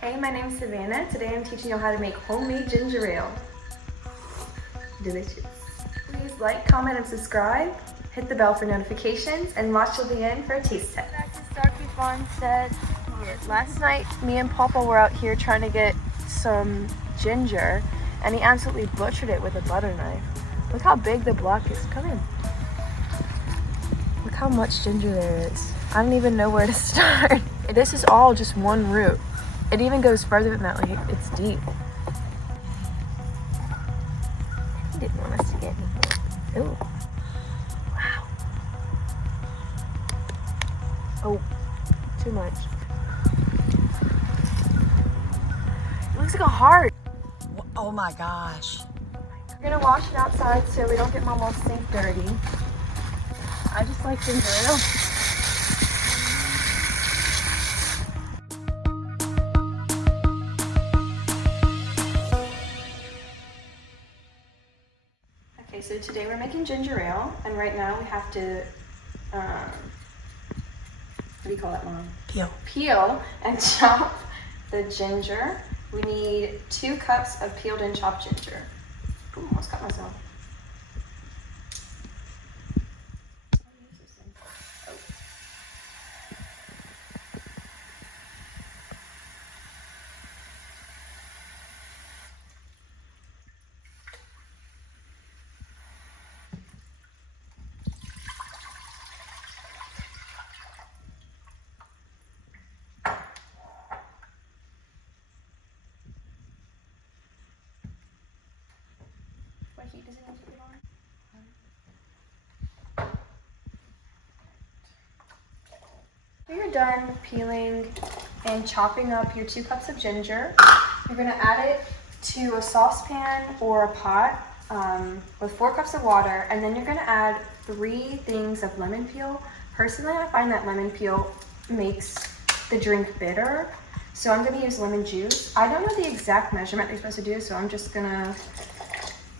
Hey, my name is Savannah. Today I'm teaching you how to make homemade ginger ale. Delicious. Please like, comment, and subscribe. Hit the bell for notifications, and watch till the end for a taste test. Back to Starkey Farmstead. Last night, me and Papa were out here trying to get some ginger, and he absolutely butchered it with a butter knife. Look how big the block is. Come in. Look how much ginger there is. I don't even know where to start. This is all just one root. It even goes further than that, like it's deep. He didn't want us to get any. Ooh. Wow. Oh, too much. It looks like a heart. Oh my gosh. We're gonna wash it outside so we don't get Mama's sink dirty. I just like ginger ale. Okay, so today we're making ginger ale, and right now we have to, what do you call that, Mom? Peel and chop the ginger. We need 2 cups of peeled and chopped ginger. Ooh, almost cut myself. What heat does it need to put on? When you're done peeling and chopping up your 2 cups of ginger, you're going to add it to a saucepan or a pot with 4 cups of water, and then you're going to add 3 things of lemon peel. Personally, I find that lemon peel makes the drink bitter, so I'm going to use lemon juice. I don't know the exact measurement you're supposed to do, so I'm just going to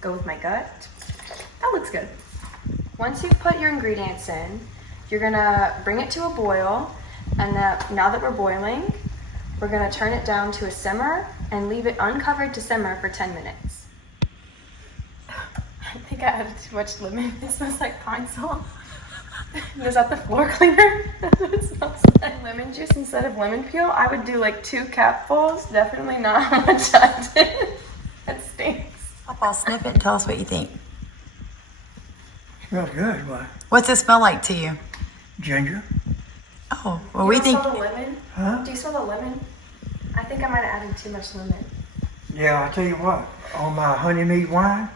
go with my gut. That looks good. Once you've put your ingredients in, you're gonna bring it to a boil, and now that we're boiling, we're gonna turn it down to a simmer and leave it uncovered to simmer for 10 minutes. I think I added too much lemon. It smells like pine salt. Is that the floor cleaner? That's what it smells like. Lemon juice instead of lemon peel, I would do like 2 capfuls. Definitely not how much I did. That stinks. Papa, sniff it and tell us what you think. Smells good, what? What's it smell like to you? Ginger? Oh, well, You we don't think. smell the lemon? Huh? Do you smell the lemon? I think I might have added too much lemon. Yeah, I'll tell you what, on my honey meat wine,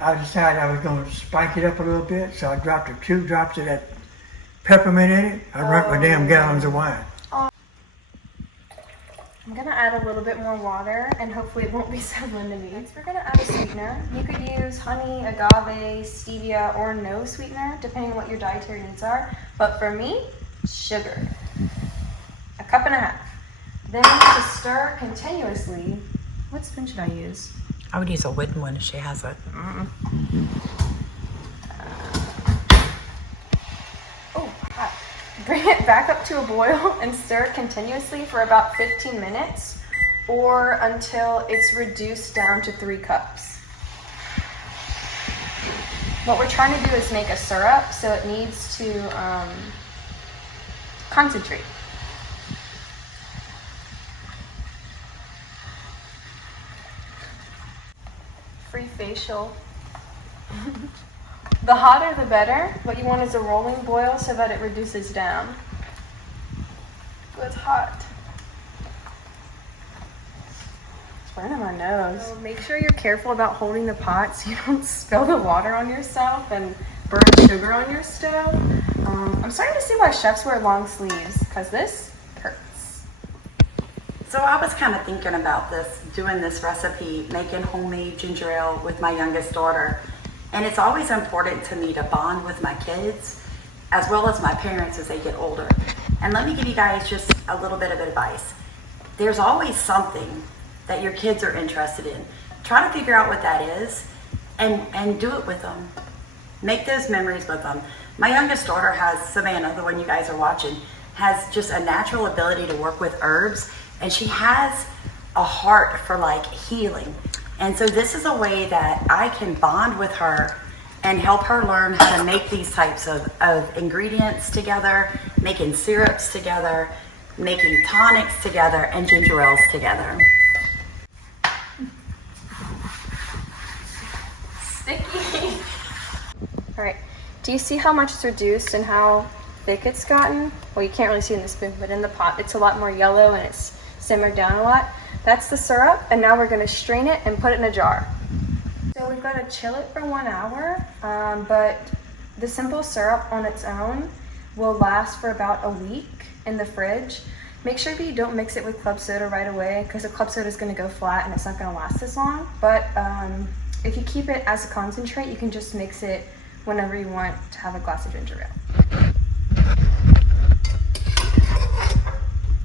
I decided I was going to spike it up a little bit, so I dropped 2 drops of that peppermint in it. I drank my damn gallons of wine. I'm gonna add a little bit more water, and hopefully it won't be so lemony. Next, we're gonna add a sweetener. You could use honey, agave, stevia, or no sweetener, depending on what your dietary needs are. But for me, sugar. 1.5 cups. Then you need to stir continuously. What spoon should I use? I would use a wooden one if she has it. Oh, hot. Bring it back up to a boil and stir continuously for about 15 minutes or until it's reduced down to 3 cups. What we're trying to do is make a syrup, so it needs to concentrate. Free facial. The hotter the better. What you want is a rolling boil so that it reduces down. Oh, it's hot. It's burning my nose. So make sure you're careful about holding the pot so you don't spill the water on yourself and burn sugar on your stove. I'm starting to see why chefs wear long sleeves, because this hurts. So I was kind of thinking about this, doing this recipe, making homemade ginger ale with my youngest daughter. And it's always important to me to bond with my kids as well as my parents as they get older. And let me give you guys just a little bit of advice. There's always something that your kids are interested in. Try to figure out what that is and do it with them. Make those memories with them. My youngest daughter has, Savannah, the one you guys are watching, has just a natural ability to work with herbs. and she has a heart for like healing. And so this is a way that I can bond with her and help her learn how to make these types of ingredients together, making syrups together, making tonics together, and ginger ales together. Sticky. All right, do you see how much it's reduced and how thick it's gotten? Well, you can't really see in the spoon, but in the pot, it's a lot more yellow and it's simmered down a lot. That's the syrup, and now we're gonna strain it and put it in a jar. So we've got to chill it for 1 hour, but the simple syrup on its own will last for about a week in the fridge. Make sure that you don't mix it with club soda right away, because the club soda is going to go flat and it's not going to last as long. But if you keep it as a concentrate, you can just mix it whenever you want to have a glass of ginger ale.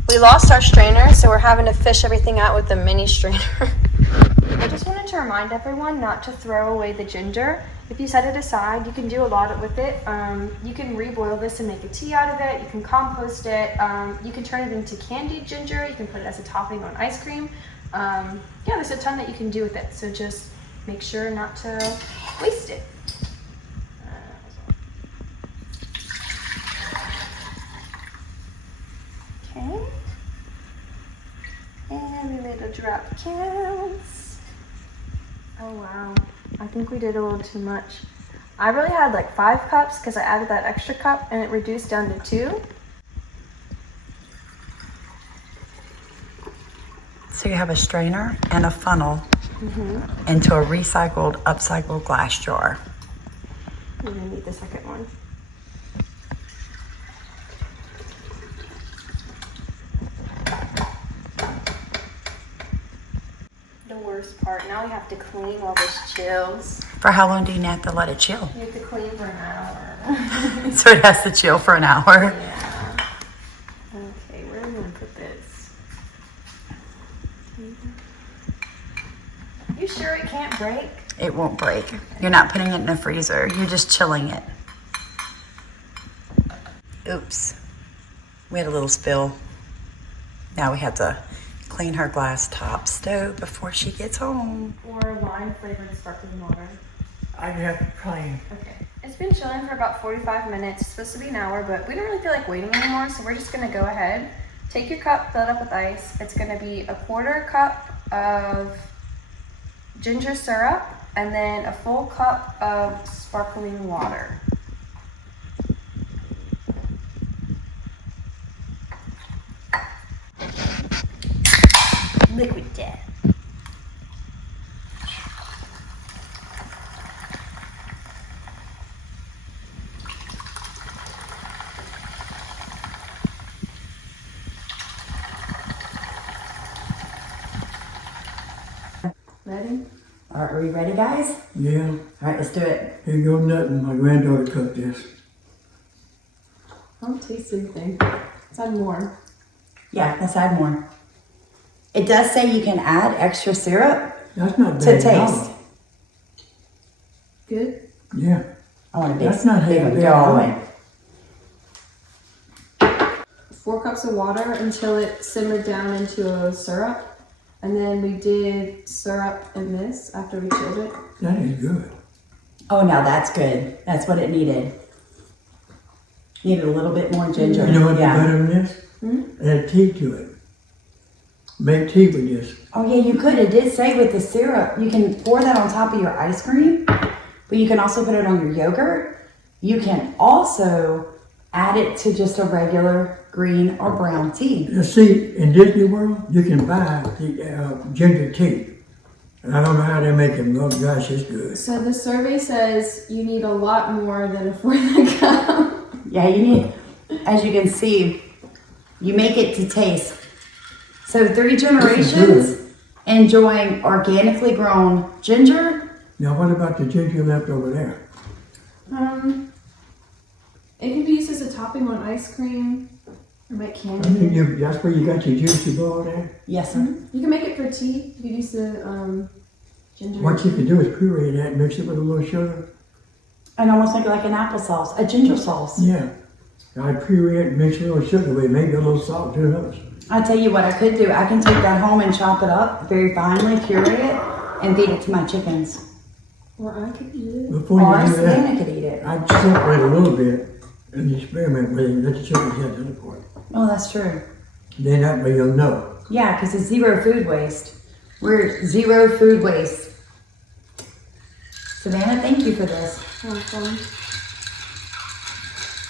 We lost our strainer, so we're having to fish everything out with the mini strainer. I just wanted to remind everyone not to throw away the ginger. If you set it aside, you can do a lot with it. You can reboil this and make a tea out of it. You can compost it. You can turn it into candied ginger. You can put it as a topping on ice cream. Yeah, there's a ton that you can do with it. So just make sure not to waste it. Okay. And we made a drop counts. Oh wow, I think we did a little too much. I really had like 5 cups because I added that extra cup and it reduced down to 2. So you have a strainer and a funnel into a recycled, upcycled glass jar. I'm gonna need the second one. The worst part, now we have to clean while this chills. For how long do you have to let it chill? You have to clean for an hour. So it has to chill for an hour. Yeah. Okay, where are we gonna put this? You sure it can't break? It won't break. You're not putting it in a freezer. You're just chilling it. Oops. We had a little spill. Now we have to clean her glass top stove before she gets home. Or lime flavored sparkling water. I have to clean. Okay. It's been chilling for about 45 minutes. It's supposed to be an hour, but we don't really feel like waiting anymore, so we're just gonna go ahead. Take your cup, fill it up with ice. It's gonna be 1/4 cup of ginger syrup and then a full cup of sparkling water. Liquid death. Ready? All right, are we ready, guys? Yeah, All right, let's do it. here goes nothing. My granddaughter cooked this. I don't taste anything. Let's add more. Yeah, let's add more. It does say you can add extra syrup That's not to bad at all. taste. Good? Yeah, I want a big, That's not big bad one. at Go all the all. way. 4 cups of water until it simmered down into a syrup. And then we did syrup in this after we chilled it. that is good. Oh, now that's good. That's what it needed. Needed a little bit more ginger. You know what's Yeah. better than this? Add tea to it. Make tea with this. Oh yeah, you could. It did say with the syrup, you can pour that on top of your ice cream, but you can also put it on your yogurt. You can also add it to just a regular green or brown tea. You see, in Disney World, you can buy the ginger tea. And I don't know how they make it. Oh gosh, it's good. So the survey says you need a lot more than a 4 cup. Yeah, you need, as you can see, you make it to taste. So 3 generations enjoying organically grown ginger. Now what about the ginger left over there? It can be used as a topping on ice cream or make I candy. mean, that's where you got your juicy ball there? Yes, sir. You can make it for tea. You can use the ginger. What you can do is puree that, mix it with a little sugar. And almost make it like an applesauce, a ginger sauce. Yeah. I puree it, mix a little sugar with it, maybe a little salt too. I tell you what I could do. I can take that home and chop it up very finely, puree it, and feed it to my chickens. Or I could eat it. Before Or you do that, Savannah could eat it. I'd separate a little bit and experiment with it and let the chickens get the other part. Oh, that's true. Then that way you'll know. Yeah, because it's zero food waste. We're zero food waste. Savannah, thank you for this. Welcome.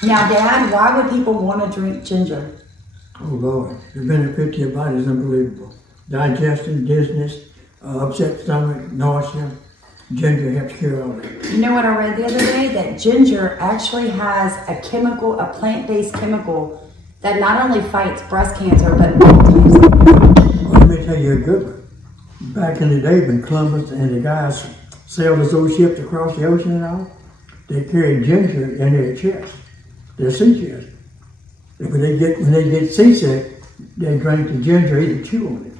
Now, Dad, why would people want to drink ginger? Oh Lord, the benefit to your body is unbelievable. Digestion, dizziness, upset stomach, nausea. Ginger helps cure all that. You know what I read the other day? That ginger actually has a chemical, a plant-based chemical that not only fights breast cancer, but all types of Well, let me tell you a good one. Back in the day when Columbus and the guys sailed those old ships across the ocean and all, they carried ginger in their chest, their sea chest. And when they get seasick, they drink the ginger, either chew on it.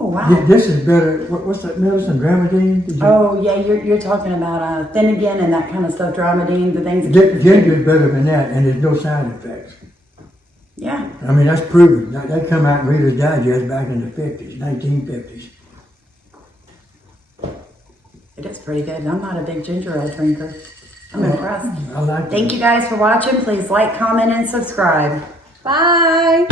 Oh, wow. This is better. What's that medicine? Dramamine? Oh, yeah, you're talking about Finnegan and that kind of stuff, Dramamine, the things. Ginger is better than that, and there's no side effects. Yeah. I mean, that's proven. That come out in Reader's Digest back in the 50s, 1950s. It is pretty good. I'm not a big ginger ale drinker. I'm impressed. I like Thank you guys for watching. Please like, comment, and subscribe. Bye.